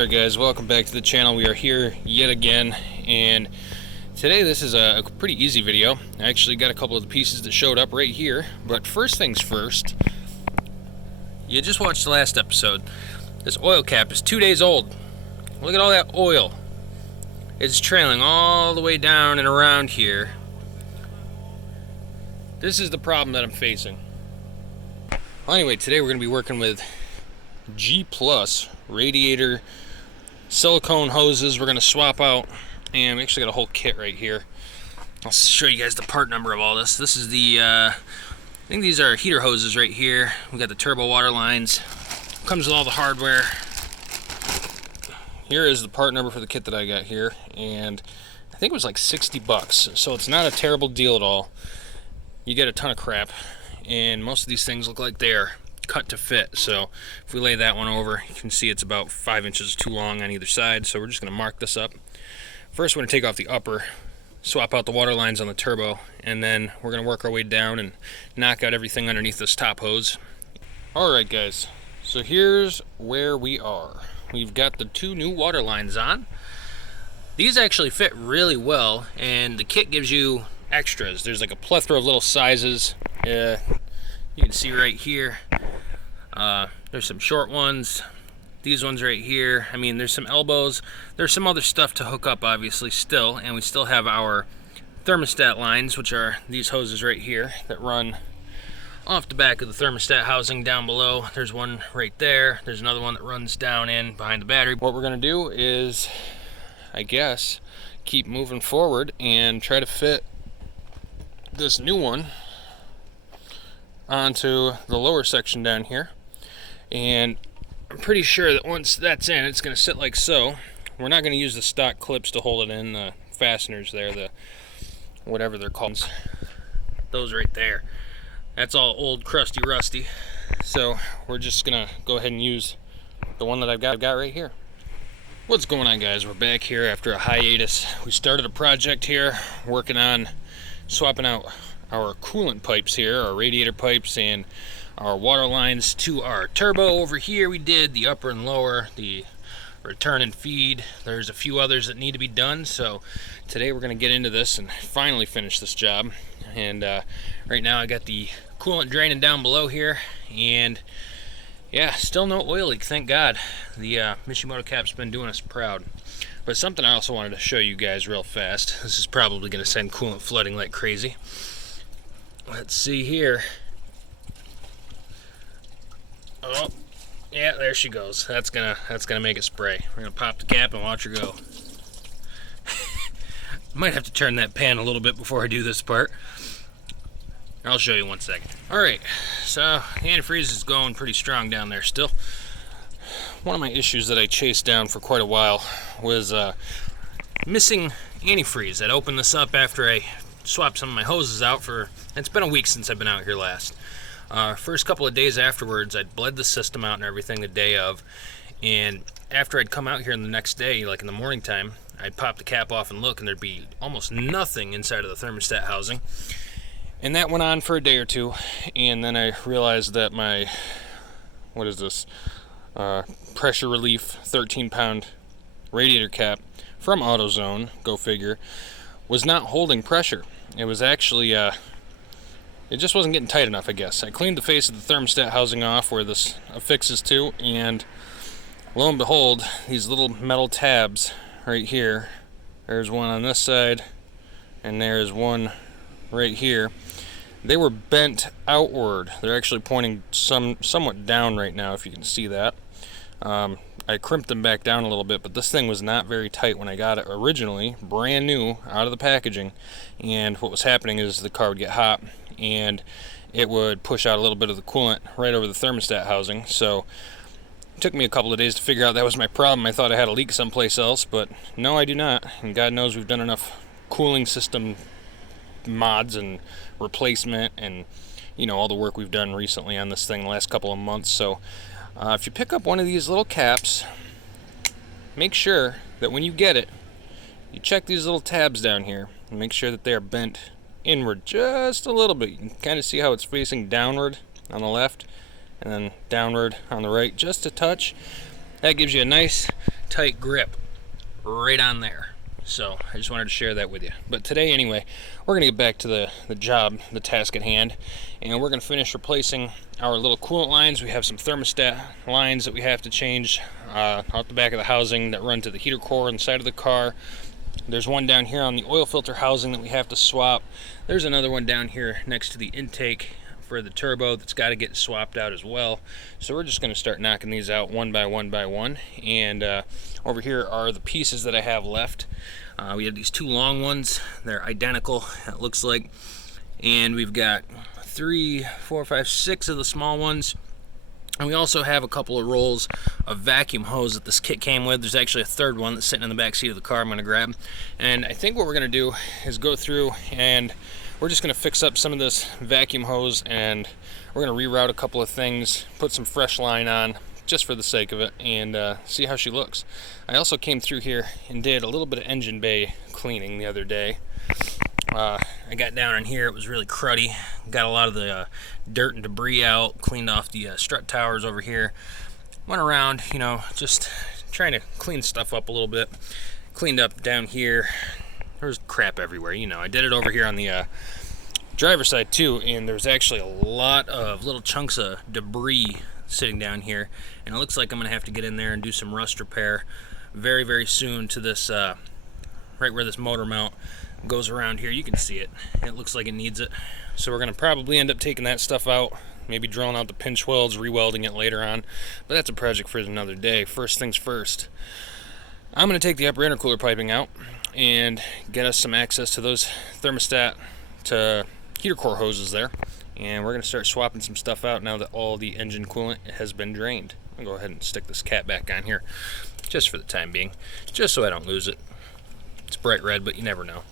there guys, welcome back to the channel. We are here yet again, and today this is a pretty easy video. I actually got a couple of the pieces that showed up right here, but first things first, you just watched the last episode. This oil cap is 2 days old. Look at all that oil. It's trailing all the way down and around here. This is the problem that I'm facing. Well, anyway, today we're going to be working with G+ radiator silicone hoses. We're going to swap out, and we actually got a whole kit right here. I'll show you guys the part number of all this. This is the I think these are heater hoses right here. We got the turbo water lines. Comes with all the hardware. Here is the part number for the kit that I got here, and I think it was like 60 bucks, so it's not a terrible deal at all. You get a ton of crap, and most of these things look like they're cut to fit. So if we lay that one over, you can see it's about 5 inches too long on either side. So we're just going to mark this up. First, we're going to take off the upper, swap out the water lines on the turbo, and then we're going to work our way down and knock out everything underneath this top hose. Alright guys, so here's where we are. We've got the two new water lines on. These actually fit really well, and the kit gives you extras. There's like a plethora of little sizes. You can see right here. There's some short ones. These ones right here. I mean, there's some elbows. There's some other stuff to hook up, obviously, still. And we still have our thermostat lines, which are these hoses right here that run off the back of the thermostat housing down below. There's one right there. There's another one that runs down in behind the battery. What we're going to do is, I guess, keep moving forward and try to fit this new one onto the lower section down here. And I'm pretty sure that once that's in, it's going to sit like so. We're not going to use the stock clips to hold it in, the fasteners there, the whatever they're called, those right there. That's all old, crusty, rusty. So we're just going to go ahead and use the one that I've got right here. What's going on, guys? We're back here after a hiatus. We started a project here working on swapping out our coolant pipes here, our radiator pipes, and our water lines to our turbo over here. We did the upper and lower, the return and feed. There's a few others that need to be done, so today we're going to get into this and finally finish this job. And right now I got the coolant draining down below here, and yeah, still no oil leak, thank God. The Mishimoto cap's been doing us proud. But something I also wanted to show you guys real fast. This is probably going to send coolant flooding like crazy. Let's see here. Oh, yeah, there she goes. That's gonna make it spray. We're gonna pop the cap and watch her go. Might have to turn that pan a little bit before I do this part. I'll show you 1 second. Alright, so the antifreeze is going pretty strong down there still. One of my issues that I chased down for quite a while was missing antifreeze. I'd opened this up after I swapped some of my hoses out for, it's been a week since I've been out here last. First couple of days afterwards, I'd bled the system out and everything the day of, and after I'd come out here the next day, like in the morning time, I'd pop the cap off and look, and there'd be almost nothing inside of the thermostat housing. And that went on for a day or two, and then I realized that my, what is this, pressure relief 13-pound radiator cap from AutoZone, go figure, was not holding pressure. It was actually, it just wasn't getting tight enough, I guess. I cleaned the face of the thermostat housing off where this affixes to, and lo and behold, these little metal tabs right here, there's one on this side, and there's one right here. They were bent outward. They're actually pointing somewhat down right now, if you can see that. I crimped them back down a little bit, but this thing was not very tight when I got it originally, brand new, out of the packaging. And what was happening is the car would get hot, and it would push out a little bit of the coolant right over the thermostat housing. So it took me a couple of days to figure out that was my problem. I thought I had a leak someplace else, but no, I do not. And God knows we've done enough cooling system mods and replacement and, you know, all the work we've done recently on this thing the last couple of months. So if you pick up one of these little caps, make sure that when you get it, you check these little tabs down here and make sure that they are bent inward just a little bit. You can kind of see how it's facing downward on the left and then downward on the right just a touch. That gives you a nice tight grip right on there. So I just wanted to share that with you. But today anyway, we're going to get back to the job, the task at hand, and we're going to finish replacing our little coolant lines. We have some thermostat lines that we have to change out the back of the housing that run to the heater core inside of the car. There's one down here on the oil filter housing that we have to swap. There's another one down here next to the intake for the turbo that's got to get swapped out as well. So we're just going to start knocking these out one by one. And over here are the pieces that I have left. We have these two long ones. They're identical, it looks like. And we've got 3, 4, 5, 6 of the small ones. And we also have a couple of rolls of vacuum hose that this kit came with. There's actually a third one that's sitting in the back seat of the car I'm going to grab. And I think what we're going to do is go through and we're just going to fix up some of this vacuum hose, and we're going to reroute a couple of things, put some fresh line on just for the sake of it, and see how she looks. I also came through here and did a little bit of engine bay cleaning the other day. I got down in here, it was really cruddy. Got a lot of the dirt and debris out, cleaned off the strut towers over here. Went around, you know, just trying to clean stuff up a little bit. Cleaned up down here. There's crap everywhere, you know. I did it over here on the driver's side too, and there's actually a lot of little chunks of debris sitting down here. And it looks like I'm going to have to get in there and do some rust repair very, very soon to this, right where this motor mount goes around here. You can see it. It looks like it needs it. So we're going to probably end up taking that stuff out, maybe drilling out the pinch welds, re-welding it later on. But that's a project for another day. First things first, I'm going to take the upper intercooler piping out and get us some access to those thermostat to heater core hoses there. And we're going to start swapping some stuff out now that all the engine coolant has been drained. I'll go ahead and stick this cap back on here just for the time being, just so I don't lose it. It's bright red, but you never know.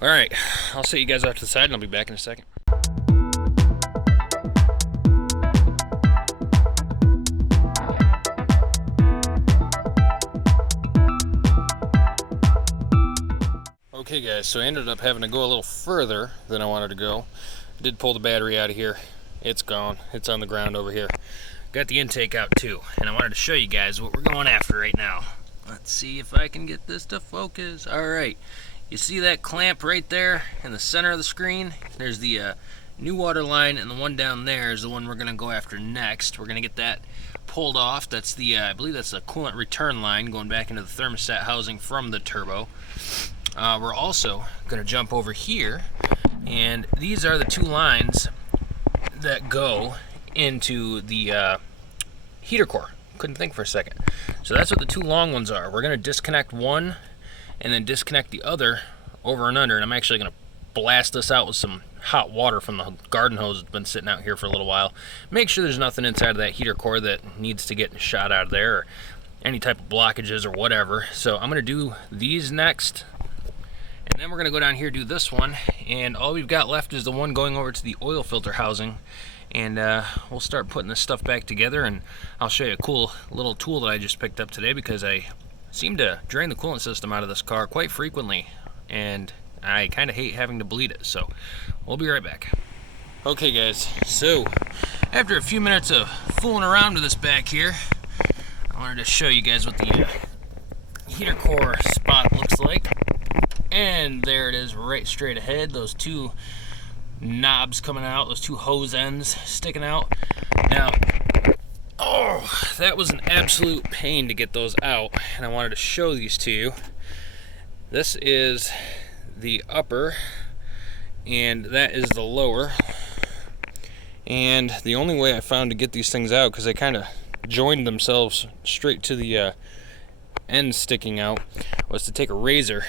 All right, I'll set you guys off to the side and I'll be back in a second. Okay guys, so I ended up having to go a little further than I wanted to go. I did pull the battery out of here. It's gone. It's on the ground over here. Got the intake out too, and I wanted to show you guys what we're going after right now. Let's see if I can get this to focus. Alright, you see that clamp right there in the center of the screen? There's the new water line, and the one down there is the one we're going to go after next. We're going to get that pulled off. That's the, I believe that's the coolant return line going back into the thermostat housing from the turbo. We're also going to jump over here, and these are the two lines that go into the heater core. Couldn't think for a second. So that's what the two long ones are. We're going to disconnect one and then disconnect the other over and under, and I'm actually going to blast this out with some hot water from the garden hose that's been sitting out here for a little while. Make sure there's nothing inside of that heater core that needs to get shot out of there, or any type of blockages or whatever. So I'm going to do these next. And then we're going to go down here, do this one, and all we've got left is the one going over to the oil filter housing. And we'll start putting this stuff back together, and I'll show you a cool little tool that I just picked up today, because I seem to drain the coolant system out of this car quite frequently, and I kind of hate having to bleed it. So we'll be right back. Okay guys, so after a few minutes of fooling around with this back here, I wanted to show you guys what the heater core spot looks like. And there it is, right straight ahead. Those two knobs coming out, those two hose ends sticking out. Now, oh, that was an absolute pain to get those out, and I wanted to show these to you. This is the upper, and that is the lower. And the only way I found to get these things out, because they kind of joined themselves straight to the end sticking out, was to take a razor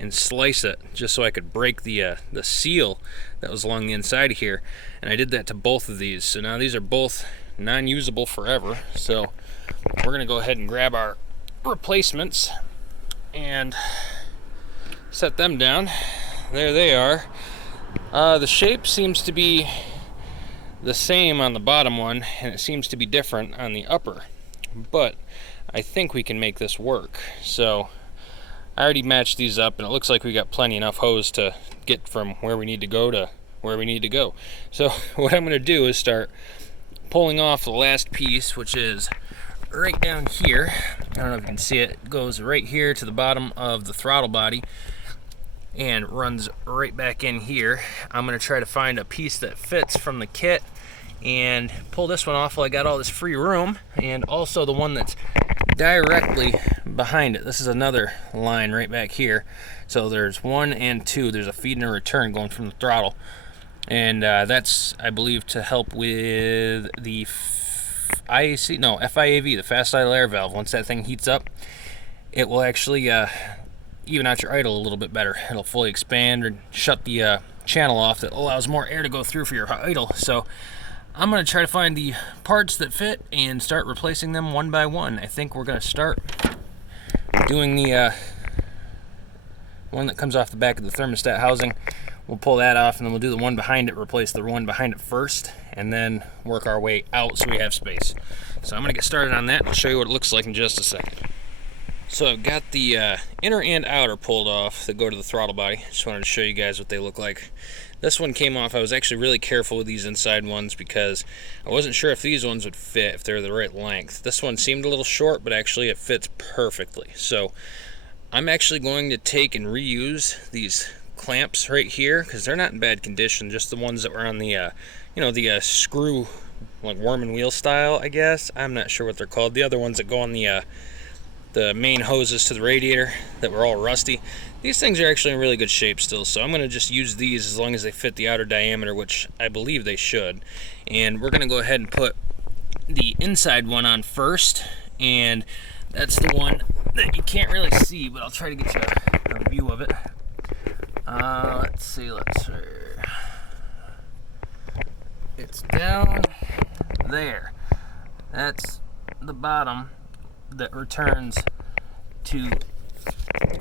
and slice it just so I could break the seal that was along the inside of here. And I did that to both of these. So now these are both non-usable forever. So we're gonna go ahead and grab our replacements and set them down. There they are. The shape seems to be the same on the bottom one, and it seems to be different on the upper, but I think we can make this work. So I already matched these up, and it looks like we got plenty enough hose to get from where we need to go to where we need to go. So what I'm going to do is start pulling off the last piece, which is right down here. I don't know if you can see it. It goes right here to the bottom of the throttle body and runs right back in here. I'm going to try to find a piece that fits from the kit and pull this one off while I got all this free room, and also the one that's directly behind it. This is another line right back here. So there's 1 and 2. There's a feed and a return going from the throttle, and that's, I believe, to help with the FIAV, the fast idle air valve. Once that thing heats up, it will actually even out your idle a little bit better. It'll fully expand and shut the channel off that allows more air to go through for your idle. So I'm going to try to find the parts that fit and start replacing them one by one. I think we're going to start doing the one that comes off the back of the thermostat housing. We'll pull that off, and then we'll do the one behind it, replace the one behind it first, and then work our way out so we have space. So I'm going to get started on that, and I'll show you what it looks like in just a second. So I've got the inner and outer pulled off that go to the throttle body. Just wanted to show you guys what they look like. This one came off. I was actually really careful with these inside ones because I wasn't sure if these ones would fit, if they're the right length. This one seemed a little short, but actually it fits perfectly. So I'm actually going to take and reuse these clamps right here because they're not in bad condition, just the ones that were on the the screw, like worm and wheel style, I guess. I'm not sure what they're called. The other ones that go on the main hoses to the radiator that were all rusty. These things are actually in really good shape still, so I'm going to just use these as long as they fit the outer diameter, which I believe they should. And we're going to go ahead and put the inside one on first, and that's the one that you can't really see, but I'll try to get you a view of it. Let's see. It's down there. That's the bottom that returns to,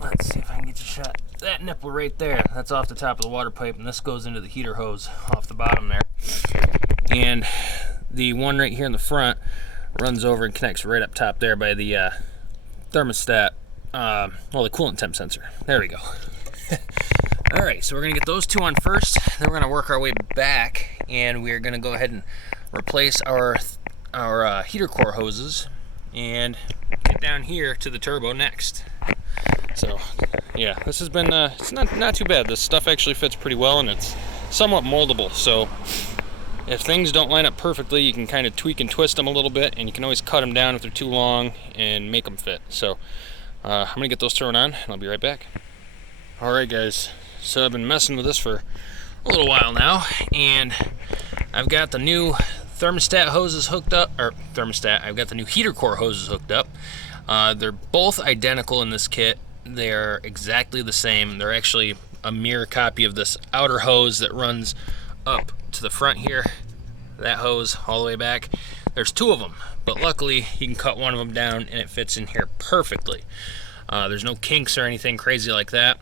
let's see if I can get you a shot. That nipple right there, that's off the top of the water pipe, and this goes into the heater hose off the bottom there. And the one right here in the front runs over and connects right up top there by the thermostat, the coolant temp sensor. There we go. Alright, so we're going to get those two on first, then we're going to work our way back, and we're going to go ahead and replace our heater core hoses and get down here to the turbo next. So yeah, this has been it's not too bad. This stuff actually fits pretty well, and it's somewhat moldable, so if things don't line up perfectly, you can kind of tweak and twist them a little bit, and you can always cut them down if they're too long and make them fit. So I'm gonna get those thrown on, and I'll be right back. Alright guys, so I've been messing with this for a little while now, and I've got the new thermostat hoses hooked up, I've got the new heater core hoses hooked up. They're both identical in this kit. They're exactly the same. They're actually a mirror copy of this outer hose that runs up to the front here. That hose all the way back. There's two of them, but luckily you can cut one of them down and it fits in here perfectly. There's no kinks or anything crazy like that.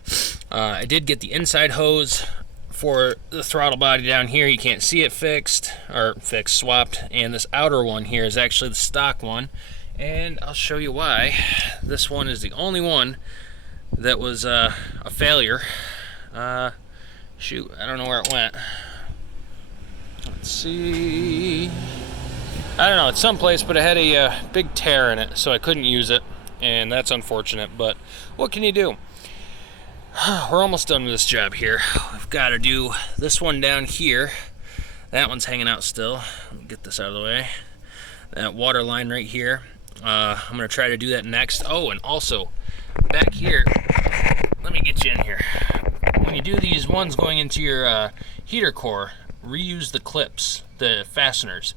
I did get the inside hose for the throttle body down here. You can't see it swapped, and this outer one here is actually the stock one, and I'll show you why. This one is the only one that was a failure. Shoot, I don't know where it went. Let's see. I don't know, it's someplace, but it had a big tear in it, so I couldn't use it, and that's unfortunate, but what can you do? We're almost done with this job here. We've got to do this one down here. That one's hanging out still. Let me get this out of the way. That water line right here. I'm going to try to do that next. Oh, and also, back here, let me get you in here. When you do these ones going into your heater core, reuse the clips, the fasteners.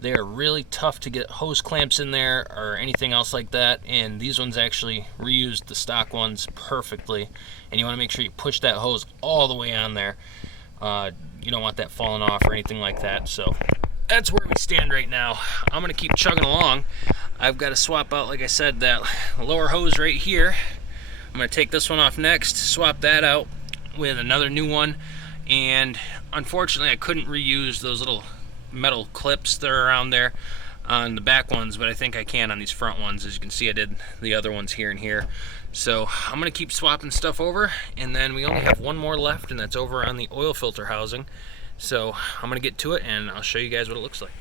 They are really tough to get hose clamps in there or anything else like that, and these ones actually reused the stock ones perfectly, and you want to make sure you push that hose all the way on there. You don't want that falling off or anything like that. So that's where we stand right now. I'm going to keep chugging along. I've got to swap out, like I said, that lower hose right here. I'm going to take this one off next, swap that out with another new one, and unfortunately I couldn't reuse those little metal clips that are around there on the back ones, but I think I can on these front ones. As you can see, I did the other ones here and here. So I'm going to keep swapping stuff over, and then we only have one more left, and that's over on the oil filter housing. So I'm going to get to it, and I'll show you guys what it looks like.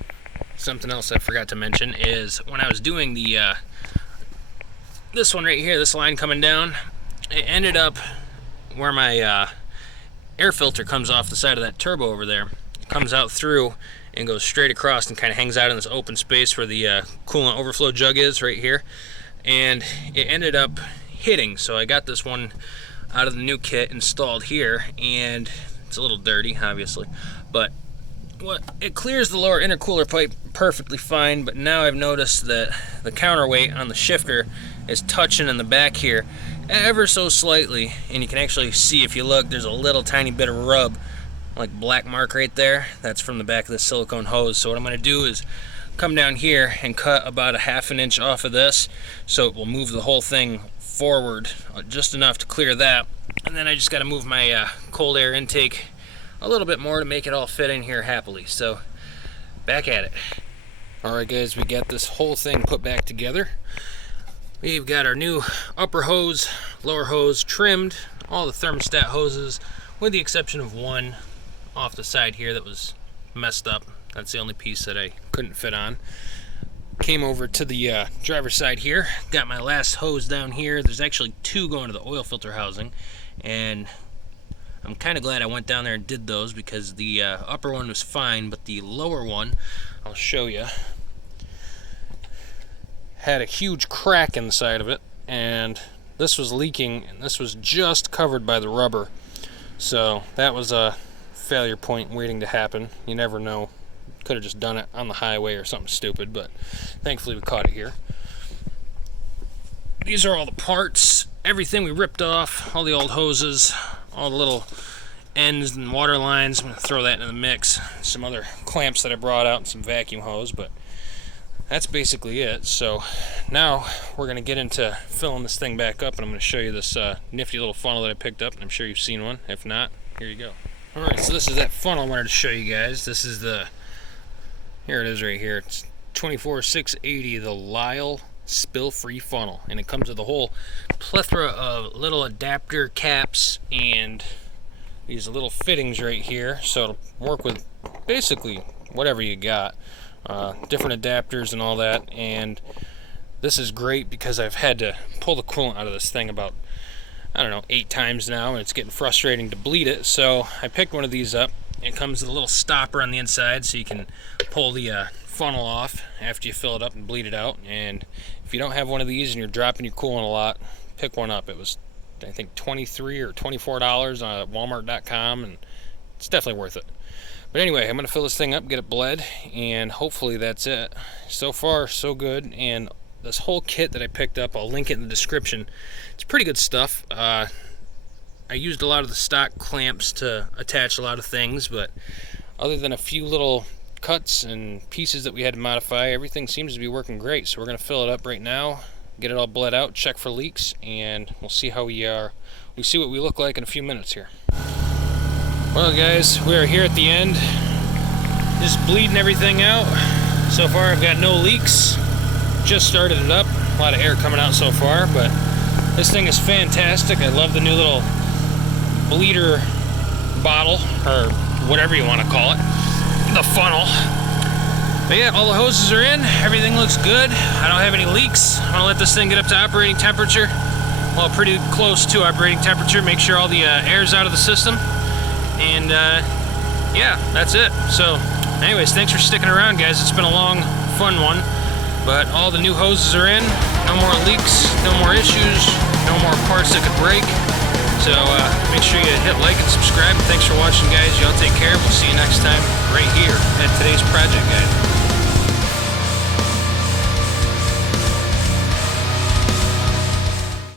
Something else I forgot to mention is when I was doing the this one right here, this line coming down, it ended up where my air filter comes off the side of that turbo over there. It comes out through and goes straight across and kind of hangs out in this open space where the coolant overflow jug is right here. And it ended up hitting, so I got this one out of the new kit installed here, and it's a little dirty, obviously, but it clears the lower intercooler pipe perfectly fine. But now I've noticed that the counterweight on the shifter is touching in the back here ever so slightly, and you can actually see, if you look, there's a little tiny bit of rub, like black mark right there. That's from the back of the silicone hose. So what I'm going to do is come down here and cut about a ½ an inch off of this, so it will move the whole thing forward just enough to clear that. And then I just got to move my cold air intake a little bit more to make it all fit in here happily. So back at it. Alright guys, we got this whole thing put back together. We've got our new upper hose, lower hose trimmed, all the thermostat hoses, with the exception of one off the side here that was messed up. That's the only piece that I couldn't fit on. Came over to the driver's side here, got my last hose down here. There's actually two going to the oil filter housing, and I'm kind of glad I went down there and did those, because the upper one was fine, but the lower one, I'll show you, had a huge crack inside of it, and this was leaking, and this was just covered by the rubber. So that was a failure point waiting to happen. You never know. Could have just done it on the highway or something stupid, but thankfully we caught it here. These are all the parts, everything we ripped off, all the old hoses, all the little ends and water lines. I'm going to throw that in the mix. Some other clamps that I brought out and some vacuum hose, but that's basically it. So now we're going to get into filling this thing back up, and I'm going to show you this nifty little funnel that I picked up, and I'm sure you've seen one. If not, here you go. Alright, so this is that funnel I wanted to show you guys. This is here it is right here. It's 24680, the Lyle spill-free funnel, and it comes with a whole plethora of little adapter caps and these little fittings right here, so it'll work with basically whatever you got, different adapters and all that. And this is great because I've had to pull the coolant out of this thing about, I don't know, 8 times now, and it's getting frustrating to bleed it. So I picked one of these up. It comes with a little stopper on the inside, so you can pull the funnel off after you fill it up and bleed it out. And if you don't have one of these and you're dropping your coolant a lot, pick one up. It was, I think, $23 or $24 on Walmart.com, and it's definitely worth it. But anyway, I'm going to fill this thing up, get it bled, and hopefully that's it. So far, so good. And this whole kit that I picked up, I'll link it in the description. It's pretty good stuff. I used a lot of the stock clamps to attach a lot of things, but other than a few little cuts and pieces that we had to modify, everything seems to be working great. So we're going to fill it up right now, get it all bled out, check for leaks, and we'll see how we are. We see what we look like in a few minutes here. Well guys, we are here at the end, just bleeding everything out. So far I've got no leaks, just started it up, a lot of air coming out so far, but this thing is fantastic. I love the new little bleeder bottle, or whatever you want to call it, the funnel. But yeah, all the hoses are in, everything looks good. I don't have any leaks. I'm gonna let this thing get up to operating temperature, well, pretty close to operating temperature, make sure all the air's out of the system, and yeah, that's it. So anyways, thanks for sticking around guys. It's been a long, fun one, but all the new hoses are in, no more leaks, no more issues, no more parts that could break. So make sure you hit like and subscribe. Thanks for watching guys. Y'all take care. We'll see you next time right here at Today's Project Guide.